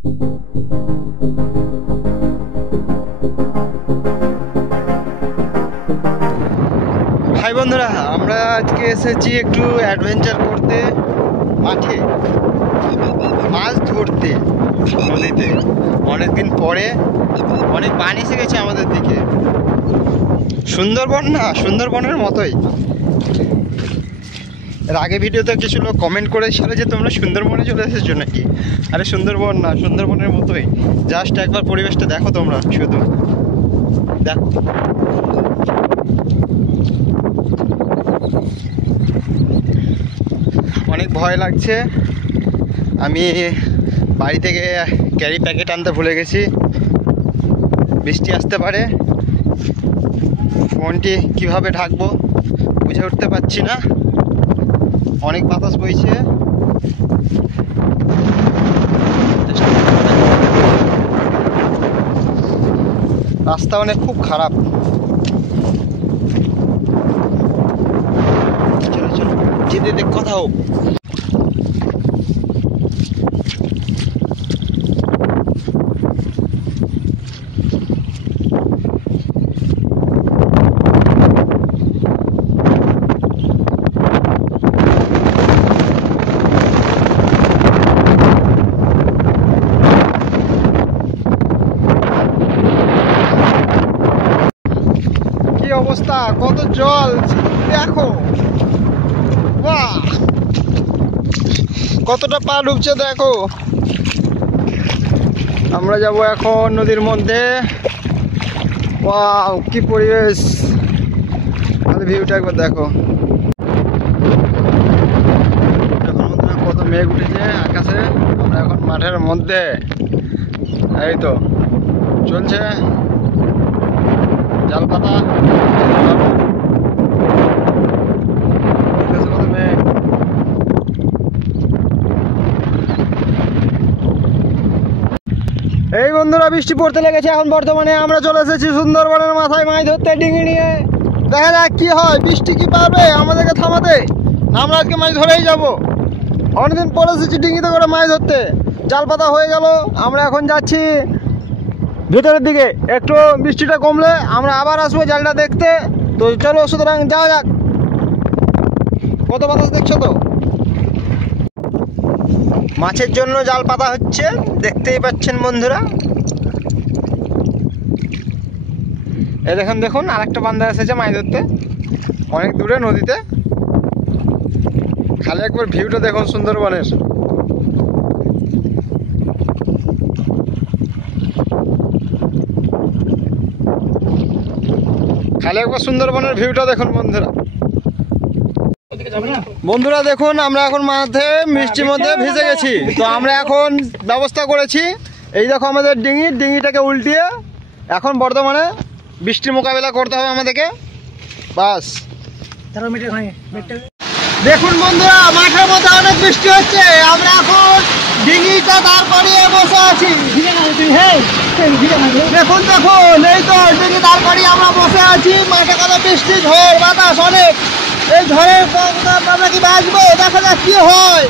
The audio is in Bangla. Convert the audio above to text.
ভাই বন্ধুরা, আমরা আজকে এসেছি একটু অ্যাডভেঞ্চার করতে, মাঠে মাছ ধরতে নদীতে। অনেকদিন পরে অনেক পানি এসে গেছে আমাদের দিকে। সুন্দরবন না, সুন্দরবনের মতোই। এর আগে ভিডিওতে কিছু লোক কমেন্ট করেছিল যে তোমরা সুন্দরবনে চলে এসেছো নাকি। আরে সুন্দরবন না, সুন্দরবনের মতোই। জাস্ট একবার পরিবেশটা দেখো, তোমরা শুধু দেখো। অনেক ভয় লাগছে। আমি বাড়ি থেকে ক্যারি প্যাকেট আনতে ভুলে গেছি। বৃষ্টি আসতে পারে, ফোনটি কিভাবে ঢাকবো বুঝে উঠতে পারছি না। অনেক বাতাস বইছে। রাস্তা অনেক খুব খারাপ। চলো চলো, যেতে দেখ কথা হোক। অবস্থা, কত জল দেখো, বাহ কতটা পা ডুবছে দেখো। আমরা যাব এখন নদীর মধ্যে। ওয়াও, কি পরিবেশ! ভিউটা একবার দেখো। এখন কত মেঘ উঠেছে আকাশে। আমরা এখন মাঠের মধ্যে, এই তো চলছে জাল পাতা। এই বন্ধুরা, বৃষ্টি পড়তে লেগেছে। এখন বর্তমানে আমরা চলে এসেছি সুন্দরবনের মাথায় মাছ ধরতে ডিঙি নিয়ে। দেখা যাক কি হয়, বৃষ্টি কি পারবে আমাদেরকে থামাতে। আমরা আজকে মাছ ধরেই যাবো। অনেকদিন পরে এসেছি ডিঙিতে করে মাছ ধরতে। জাল পাতা হয়ে গেল। আমরা এখন যাচ্ছি ভিতরের দিকে। একটু বৃষ্টিটা কমলে আমরা আবার আসবো জালটা দেখতে। তো চলো, সুতরাং যাওয়া যাক। কত বাতাস দেখছো তো। মাছের জন্য জাল পাতা হচ্ছে, দেখতেই পাচ্ছেন বন্ধুরা। এই দেখুন দেখুন, আরেকটা বান্দা এসেছে মাছ ধরতে অনেক দূরে নদীতে। খালি একবার ভিউটা দেখুন সুন্দরবনের। খালি একবার সুন্দরবনের ভিউটা দেখুন বন্ধুরা। বন্ধুরা দেখুন, আমরা এখন মাঠে বৃষ্টির মধ্যে ভিজে গেছি। তো আমরা এখন ব্যবস্থা করেছি, এই দেখো আমাদের ডিঙিটাকে উল্টিয়ে এখন বর্তমানে বৃষ্টির মোকাবেলা করতে হবে আমাদেরকে। বাস দেখুন বন্ধুরা, মাঠের মধ্যে অনেক বৃষ্টি হচ্ছে। আমরা এখন ডিঙিটা দাঁড় করিয়ে বসে আছি। দেখুন দেখুন, এই তো ডিঙি দাঁড় করিয়ে আমরা বসে আছি। মাঠে কত বৃষ্টি, ঝড় বাতাস অনেক। এই ঝড়ের আমরা কি বাঁচবো, দেখা যাক কি হয়।